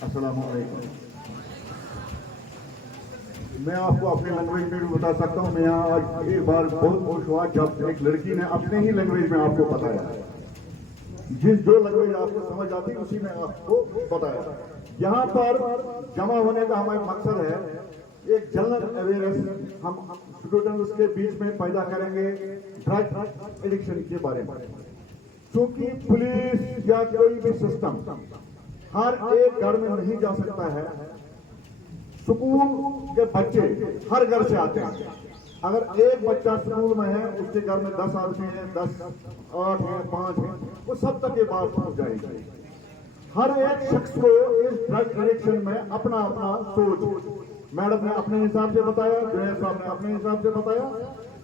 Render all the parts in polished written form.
अस्सलाम वालेकुम। मैं आपको अपनी लैंग्वेज में भी बता सकता हूँ। मैं यहाँ आज एक बार बहुत खुश हुआ जब एक लड़की ने अपने ही लैंग्वेज में आपको बताया। जो लैंग्वेज आपको समझ आती उसी में आपको बताया। यहाँ पर जमा होने का हमारा मकसद है एक जनरल अवेयरनेस हम स्टूडेंट्स के बीच में पैदा करेंगे ड्रग एडिक्शन के बारे में। क्योंकि पुलिस या कोई भी सिस्टम हर एक घर में नहीं जा सकता है। स्कूल के बच्चे हर घर से आते हैं। अगर एक बच्चा स्कूल में है उसके घर में 10 आदमी हैं, 10, 8 हैं, 5 हैं, वो सब तक ये बात पहुंच जाएगी। हर एक शख्स को इस ड्रग एडिक्शन में अपना अपना सोच, मैडम ने अपने हिसाब से बताया, जुनैद साहब ने अपने हिसाब से बताया,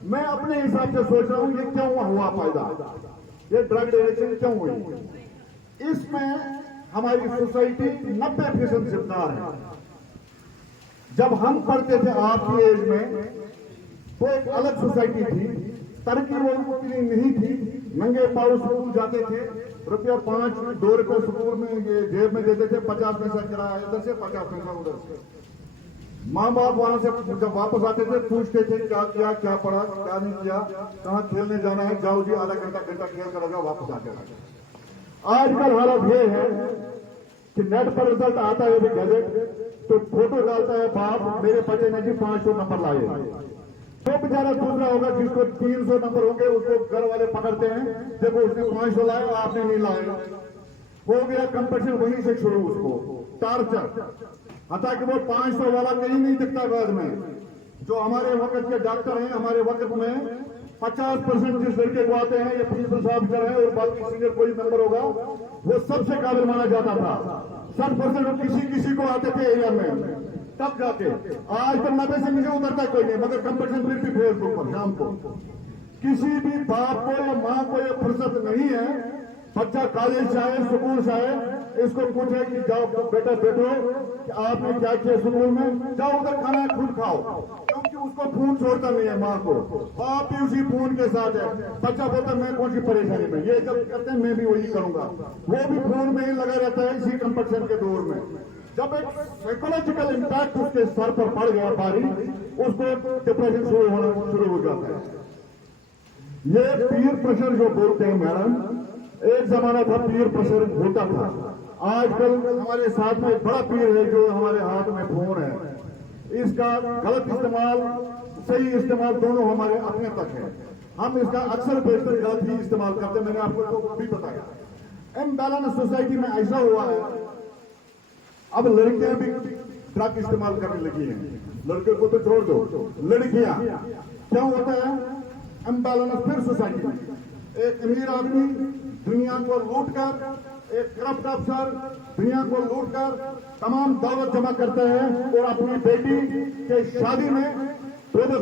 मैं अपने हिसाब से सोच रहा हूं ये क्यों हुआ पैदा, ये ड्रग एडिक्शन क्यों हुई। इसमें हमारी सोसाइटी 90% जिम्मेदार है। जब हम पढ़ते थे आपकी एज में तो एक अलग सोसाइटी थी, तरक्की वो इतनी नहीं थी। नंगे पाँव स्कूल जाते थे, रुपया 5, 2 रुपये स्कूल में ये जेब में देते थे, 50 पैसा किराया इधर से, 50 पैसा उधर से। माँ बाप वहां से जब वापस आते थे पूछते थे क्या किया, क्या पढ़ा, क्या नहीं किया, कहाँ खेलने जाना है, जाओ जी आधा घंटा खेल कर जाओ, वापस आके। आजकल हालत ये है कि नेट पर रिजल्ट आता है गैजेट तो फोटो डालता है बाप, मेरे बच्चे ने जी 500 नंबर लाए। तो बेचारा दूसरा होगा जिसको 300 नंबर होंगे उसको घर वाले पकड़ते हैं, देखो उसने 500 लाए आपने नहीं लाए। हो गया कंपटीशन, वहीं से शुरू उसको टार्चर। हालांकि वो 500 वाला कहीं नहीं दिखता बाद में। जो हमारे वक्त के डॉक्टर हैं, हमारे वक्त में 50% जिस लड़के को आते हैं, ये प्रिंसिपल साहब कर रहे हैं और बाकी सीनियर कोई मेंबर होगा, वो सबसे काबिल माना जाता था। 60% किसी को आते थे एरिया में, तब जाके। आज तो 90 से नीचे उतरता कोई नहीं, मगर कंपटीशन फिर भी फेसबुक पर शाम को। किसी भी बाप को या माँ को ये फुर्सत नहीं है, बच्चा कॉलेज से आए, स्कूल से आए, इसको पूछे कि जाओ बेटा बैठो कि आपने क्या किया स्कूल में, जाओ उधर खाना है खुद खाओ, क्योंकि उसको फोन छोड़ता नहीं है माँ को। बाप भी उसी फोन के साथ है। बच्चा बोलता मैं कौन सी परेशानी में, ये जब करते हैं मैं भी वही करूंगा। वो भी फोन में ही लगा रहता है इसी कंपटीशन के दौर में। जब एक साइकोलॉजिकल इम्पैक्ट उसके सर पर पड़ गया भारी, उसको डिप्रेशन शुरू होना शुरू हो जाता है। ये पीयर प्रेशर जो बोलते हैं मैडम, एक जमाना था पीयर प्रेशर होता था। आजकल हमारे साथ में एक बड़ा पीर है जो हमारे हाथ में फोन है। इसका गलत इस्तेमाल, सही इस्तेमाल दोनों हमारे अपने तक है। हम इसका अक्सर बेहतर गलत ही इस्तेमाल करते हैं। मैंने आपको तो भी बताया। इम्बैलेंस सोसाइटी में ऐसा हुआ है, अब लड़कियां भी ड्रग इस्तेमाल करने लगी हैं। लड़के को तो छोड़ दो, लड़कियां। क्या होता है इम्बैलेंस फिर सोसाइटी में। एक अमीर आदमी दुनिया को लूट कर, एक करप्ट अफसर दुनिया को लूट कर तमाम दौलत जमा करता है और अपनी बेटी के शादी में 2-2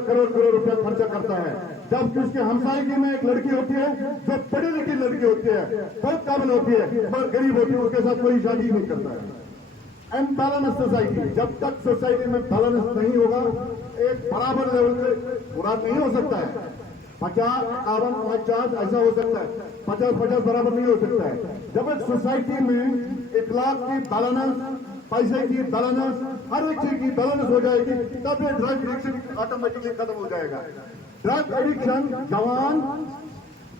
करोड़ रुपया खर्चा करता है। जबकि उसके हमसायगी में एक लड़की होती है जो पढ़ी लिखी लड़की होती है, बहुत काबिल होती है, बहुत गरीब होती है, उसके साथ कोई शादी नहीं करता है। इम्बैलेंस सोसाइटी, जब तक सोसाइटी में बैलेंस नहीं होगा, एक बराबर लेवल पे पूरा नहीं हो सकता है। 50, 51, ऐसा हो सकता है, 50 बराबर नहीं हो सकता है। जब एक सोसाइटी में इखलाक की बैलेंस, पैसे की बैलेंस, हर एक चीज की बैलेंस हो जाएगी, तब ये ड्रग एडिक्शन ऑटोमेटिकली खत्म हो जाएगा। ड्रग एडिक्शन जवान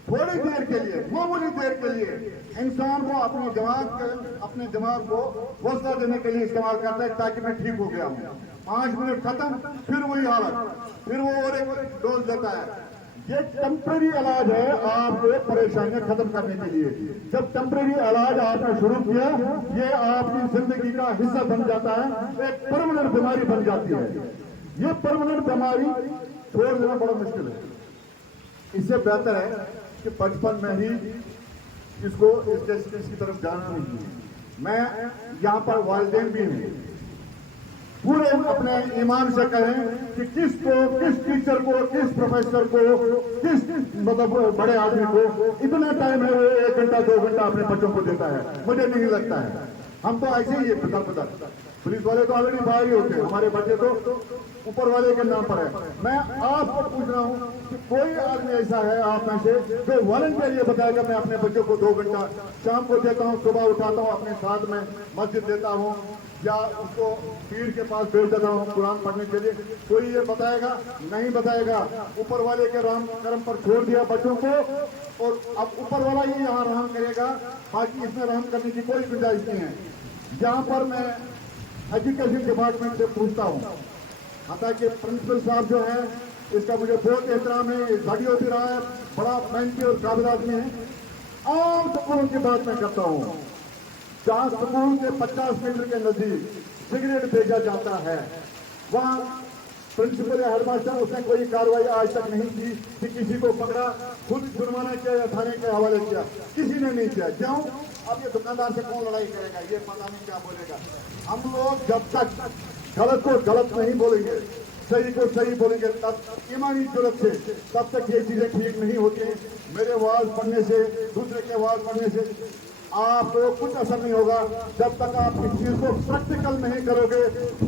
थोड़ी देर के लिए, मामूली देर के लिए इंसान को अपने दिमाग को हौसला देने के लिए इस्तेमाल करता है ताकि मैं ठीक हो गया हूँ। 5 मिनट खत्म, फिर वही हालत, फिर वो और एक डोज देता है। ये टेम्परेरी इलाज है आपको परेशानियां खत्म करने के लिए। जब टेम्परेरी इलाज आपने शुरू किया, ये आपकी जिंदगी का हिस्सा बन जाता है, एक परमानेंट बीमारी बन जाती है। ये परमानेंट बीमारी छोड़ देना बड़ा मुश्किल है। इससे बेहतर है कि बचपन में ही इसको इस की तरफ जाना नहीं है। मैं यहाँ पर वालिदैन भी हैं, पूरे अपने ईमान से कहें कि किस टीचर को, किस प्रोफेसर को, किस मतलब बड़े आदमी को इतना टाइम है वो 1 घंटा 2 घंटा अपने बच्चों को देता है, मुझे नहीं लगता है। हम तो ऐसे ही है, पता पुलिस वाले तो ऑलरेडी बाहर ही होते हैं, हमारे बच्चे तो ऊपर वाले के नाम पर है। मैं आपको पूछ रहा हूं कि कोई आदमी ऐसा है आप में से जो वॉलंटियर ये बताएगा मैं अपने बच्चों को 2 घंटा शाम को देता हूं, सुबह उठाता हूं, अपने साथ में मस्जिद देता हूं या उसको पीर के पास भेज देता हूं कुरान पढ़ने के लिए? कोई ये बताएगा? नहीं बताएगा। ऊपर वाले के राम कर्म पर छोड़ दिया बच्चों को, और अब ऊपर वाला ही यहाँ रहम करेगा, बाकी इसमें रहम करने की कोई गुंजाइश नहीं है। यहाँ पर मैं एजुकेशन डिपार्टमेंट से पूछता हूँ, हालांकि प्रिंसिपल साहब जो है इसका मुझे बहुत एहतराम है, गाड़ी होती रहा है, बड़ा मेहनती और काबिल आदमी है। आम स्कूलों की बात मैं करता हूँ, जहाँ स्कूल के 50 मीटर के नजदीक सिगरेट भेजा जाता है, वहाँ प्रिंसिपल या हेडमास्टर उसने कोई कार्रवाई आज तक नहीं की कि किसी को पकड़ा, खुद जुर्माना किया या थाने के हवाले किया, किसी ने नहीं किया। क्यों? अब ये दुकानदार से कौन लड़ाई करेगा, ये पता नहीं क्या बोलेगा। हम लोग जब तक गलत को गलत नहीं बोलेंगे, सही को सही बोलेंगे, तब ईमानी जुर्रत से, तब तक ये चीजें ठीक नहीं होती। मेरे वाज पढ़ने से, दूसरे के वाज पढ़ने से आपको कुछ असर नहीं होगा जब तक आप इस चीज को प्रैक्टिकल नहीं करोगे।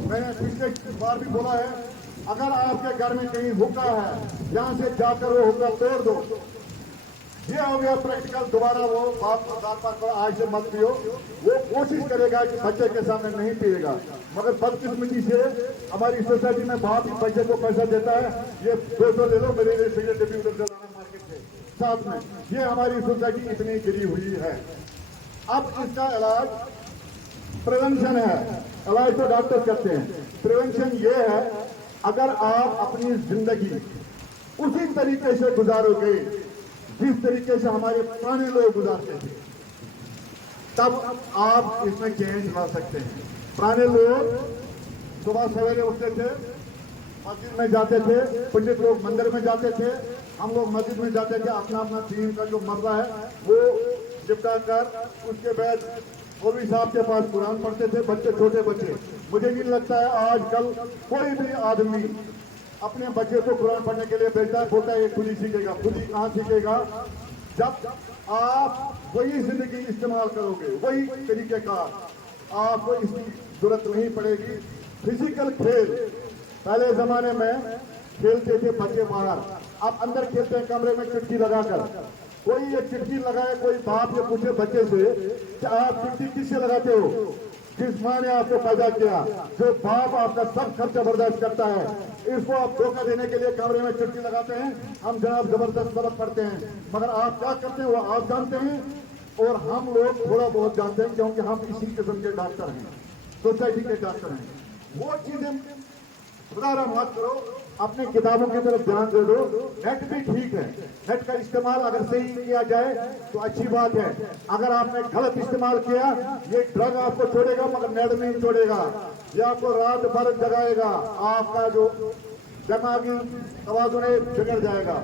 मैंने पिछले बार भी बोला है, अगर आपके घर में कहीं हुक्का है, यहां से जाकर वो हुक्का तोड़ दो। ये हो गया प्रैक्टिकल। दोबारा वो बाप को दांत पर आज से मत पियो। वो कोशिश करेगा कि बच्चे के सामने नहीं पिएगा, मगर बदकिस्मती से हमारी सोसाइटी में बाप ही बच्चे को पैसा देता है, ये 200 ले लो, मेरे लिए सिगरेट भी उधर से लाना मार्केट से साथ में। ये हमारी सोसाइटी इतनी गिरी हुई है। अब इसका इलाज प्रिवेंशन है। इलाज तो डॉक्टर करते हैं, प्रिवेंशन ये है, अगर आप अपनी जिंदगी उसी तरीके से गुजारोगे जिस तरीके से हमारे पुराने लोग गुजारते थे, तब आप इसमें चेंज ला सकते हैं। पुराने लोग सुबह सवेरे उठते थे, मस्जिद में जाते थे, पंडित लोग मंदिर में जाते थे, हम लोग मस्जिद में जाते थे, अपना अपना दीन का जो मसला है वो निपटा कर उसके बाद मौलवी साहब के पास कुरान पढ़ते थे, बच्चे छोटे बच्चे। मुझे नहीं लगता है आजकल कोई भी आदमी अपने बच्चे को कुरान पढ़ने के लिए भेजता है, बोलता है ये खुद ही सीखेगा। खुद ही कहाँ सीखेगा? जब आप वही जिंदगी इस्तेमाल करोगे, वही तरीके का, आपको इसकी जरूरत नहीं पड़ेगी। फिजिकल खेल पहले जमाने में खेलते थे बच्चे बाहर, अब अंदर खेलते हैं कमरे में चिट्ठी लगाकर। कोई ये चिट्ठी लगाए, कोई बाप ये पूछे बच्चे से कि आप चिट्ठी किससे लगाते हो? जिस माँ ने आपको पैदा किया, जो बाप आपका सब खर्चा बर्दाश्त करता है, इसको आप धोखा देने के लिए कमरे में चिट्ठी लगाते हैं। हम जनाब जबरदस्त सबक पढ़ते हैं, मगर आप क्या करते हैं वो आप जानते हैं, और हम लोग थोड़ा बहुत जानते हैं, क्योंकि हम इसी किस्म के डॉक्टर हैं, सोसाइटी के डॉक्टर हैं। वो चीजें सुधारा मत करो, अपने किताबों की तरफ ध्यान दे दो। नेट भी ठीक है, नेट का इस्तेमाल अगर सही किया जाए तो अच्छी बात है। अगर आपने गलत इस्तेमाल किया, ये ड्रग आपको छोड़ेगा मगर नेट नहीं छोड़ेगा। ये आपको रात भर जगाएगा, आपका जो दिमागी तवाज़ुन है बिगड़ जाएगा।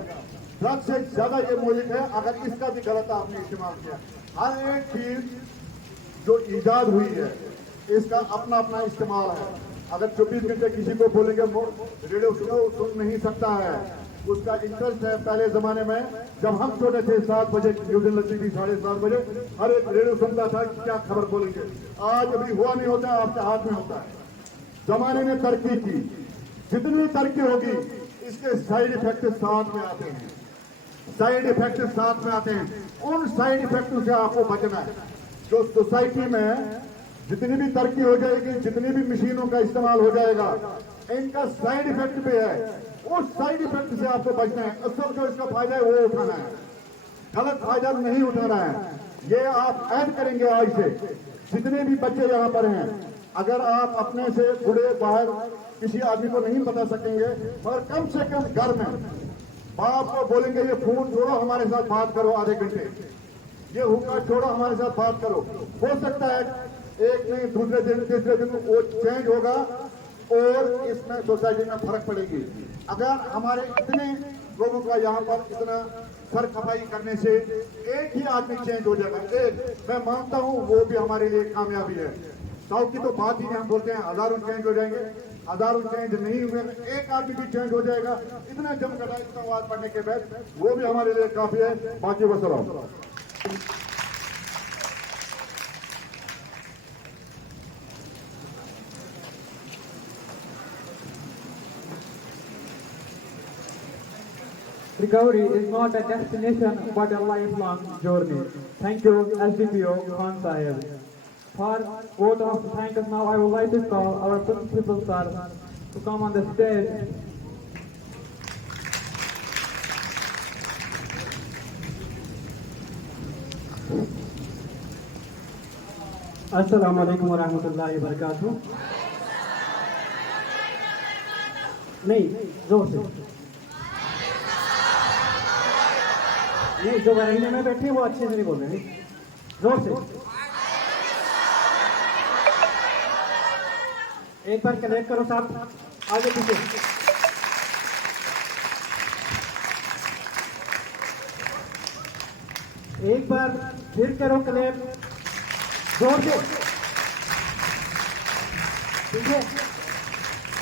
ड्रग से ज्यादा ये मुल्क है अगर इसका भी गलत आपने इस्तेमाल किया। हर एक चीज जो ईजाद हुई है इसका अपना अपना इस्तेमाल है। अगर 24 घंटे किसी को बोलेंगे रेडियो सुनो, सुन नहीं सकता है, उसका इंटरेस्ट है। पहले जमाने में जब हम छोटे थे 7 बजे न्यूज़ लगती थी, 7:30 बजे हर एक रेडियो सुनता था कि क्या खबर बोलेंगे। आज अभी हुआ नहीं होता, आपके हाथ में होता है। जमाने ने तरक्की की, जितनी तरक्की होगी इसके साइड इफेक्ट साथ में आते हैं, साइड इफेक्ट साथ में आते हैं। उन साइड इफेक्ट से आपको बचना है। जो सोसाइटी में जितनी भी तरक्की हो जाएगी, जितनी भी मशीनों का इस्तेमाल हो जाएगा, इनका साइड इफेक्ट भी है। उस साइड इफेक्ट से आपको बचना है। असल जो इसका फायदा है वो उठाना है, गलत फायदा नहीं उठाना है। ये आप ऐड करेंगे आज से, जितने भी बच्चे यहाँ पर हैं, अगर आप अपने से बूढ़े बाहर किसी आदमी को नहीं बता सकेंगे, मगर कम से कम घर में बाप को बोलेंगे ये फोन छोड़ो, हमारे साथ बात करो आधे घंटे, ये हुक्का छोड़ो, हमारे साथ बात करो। हो सकता है एक नहीं दूसरे दिन तीसरे दिन वो चेंज होगा और इसमें सोसाइटी में फर्क पड़ेगी। अगर हमारे इतने लोगों का यहाँ पर इतना सर खपाई करने से एक ही आदमी चेंज हो जाएगा, एक, मैं मानता हूँ वो भी हमारे लिए कामयाबी है। 100 की तो बात ही नहीं, हम बोलते हैं हजारों चेंज हो जाएंगे, हजारों चेंज नहीं हुए, एक आदमी भी चेंज हो जाएगा। इतना जमघटा इतना आवाज पढ़ने के बाद वो भी हमारे लिए काफी है। बाकी वसलाम। Recovery is not a destination but a lifelong journey. Thank you, SDPO Khan Sahib. For vote of thanks now, I would like to call our principal sir to come on the stage. Assalamu alaikum warahmatullahi wabarakatuh. नहीं, जोर से नहीं, जो बरहने में बैठे हैं वो अच्छे से नहीं बोल रहे हैं, जोर से एक बार कनेक्ट करो साहब, आगे पीछे एक बार फिर करो क्लैप जोर से, ठीक है?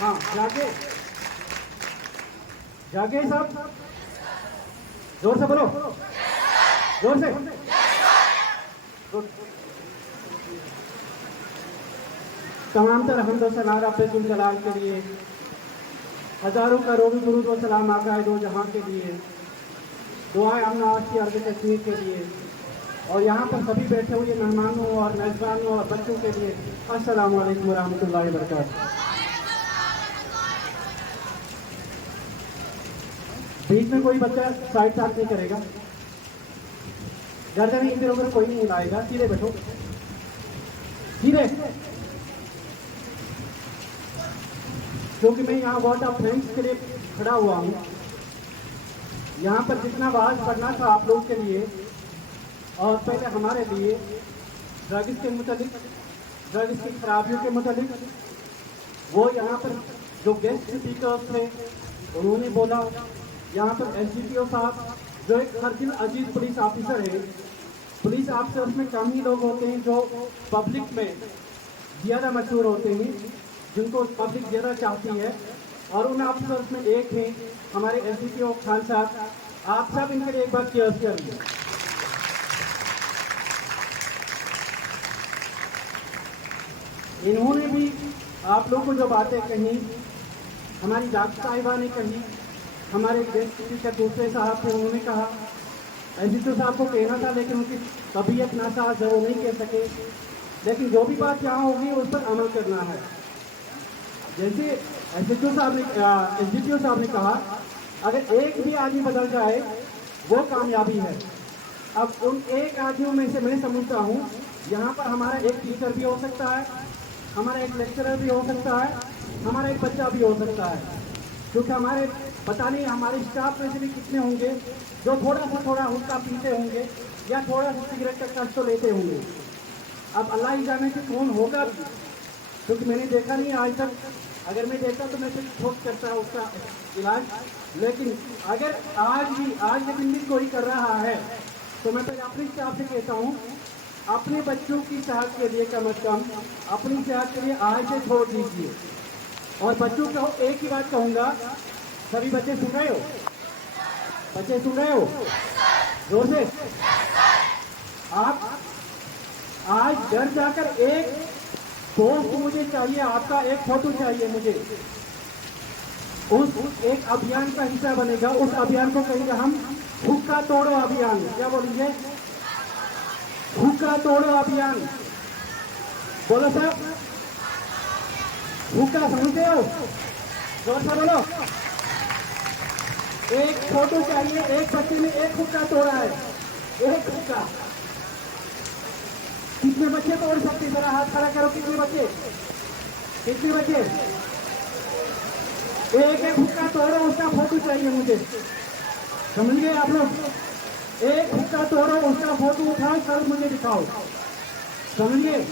हाँ, जाके जाके साहब जोर से बोलो, जोर से तमाम तरह हमद सलाम रब्बुल जलाल के लिए, हजारों करोड़ों दुरूद व सलाम आका दो जहां के लिए, दुआएं अमन की अर्ज़ तस्वीर के लिए, और यहाँ पर सभी बैठे हुए मेहमानों और मेज़बानों और बच्चों के लिए अस्सलामु अलैकुम रहमतुल्लाहि व बरकातहू। बीच में कोई बच्चा साइड साथ नहीं करेगा, गर्दन इधर उधर कोई नहीं हिलाएगा, सीधे बैठो, सीधे। क्योंकि मैं यहाँ वोट ऑफ थैंक्स के लिए खड़ा हुआ हूँ, यहाँ पर जितना आवाज पढ़ना था आप लोग के लिए और पहले हमारे लिए ड्रग्स के मुतालिक, ड्रग्स की खराबियों के मुतालिक, वो यहाँ पर जो गेस्ट स्पीकर्स थे उन्होंने बोला। यहाँ पर एसडीपीओ साहब जो एक हरदिल अजीज पुलिस ऑफिसर है, पुलिस ऑफिसर्स में कम ही लोग होते हैं जो पब्लिक में ज़्यादा मशहूर होते हैं, जिनको पब्लिक ज़्यादा चाहती है, और उन ऑफिसर्स में एक हैं हमारे एसडीपीओ खान साहब। आप सब इनके लिए एक बार चीयर्स करिए। इन्होंने भी आप लोग को जो बातें कही, हमारी डॉक्टर साहिबा ने कही, हमारे गेस्ट स्पीकर दूसरे साहब थे उन्होंने कहा, एसडीपीओ साहब को कहना था लेकिन उनकी तबीयत नासाज है, वो नहीं कह सके, लेकिन जो भी बात यहाँ होगी उस पर अमल करना है। जैसे एसडीपीओ साहब ने कहा, अगर एक भी आदमी बदल जाए वो कामयाबी है। अब उन एक आदमियों में से मैं समझता हूँ यहाँ पर हमारा एक टीचर भी हो सकता है, हमारा एक लेक्चरर भी हो सकता है, हमारा एक बच्चा भी हो सकता है, क्योंकि हमारे पता नहीं हमारे स्टाफ में से भी कितने होंगे जो थोड़ा हुक्का पीते होंगे या थोड़ा सा सिगरेट का कष्ट तो लेते होंगे। अब अल्लाह ही जाने से कौन होगा, क्योंकि मैंने देखा नहीं आज तक, अगर मैं देखता तो मैं फिर ठोक करता उसका इलाज, लेकिन अगर आज लेकिन भी कोई कर रहा है तो मैं पहले अपने स्टाफ से कहता हूँ, अपने बच्चों की सेहत के लिए कम अज कम अपनी सेहत के लिए आज से छोड़ दीजिए। और बच्चों को एक ही बात कहूँगा, सभी बच्चे सुन रहे हो, बच्चे सुन रहे हो जोर से, आप आज घर जाकर एक दोस्त मुझे चाहिए, आपका एक फोटो चाहिए मुझे, उस एक अभियान का हिस्सा बनेगा, उस अभियान को कहेंगे हम हुक्का तोड़ो अभियान। क्या बोलेंगे? हुक्का तोड़ो अभियान। बोलो साहब, हुक्का समझते हो? जोर से बोलो। एक फोटो चाहिए, एक बच्चे ने एक हुक्का तोड़ा है, एक हुक्का। कितने बच्चे तोड़ सकते? जरा हाथ खड़ा करो, कितने बच्चे, कितने बच्चे? एक एक हुक्का तोड़ो, उसका फोटो चाहिए मुझे, समझ गए आप लोग? एक हुक्का तोड़ो, उसका फोटो उठाओ, कल मुझे दिखाओ, समझ गए?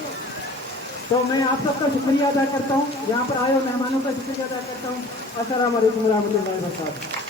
तो मैं आप सबका शुक्रिया अदा करता हूँ, यहाँ पर आए मेहमानों का शुक्रिया अदा करता हूँ। अस्सलाम वालेकुम रहमतुल्लाहि व बरकातहू।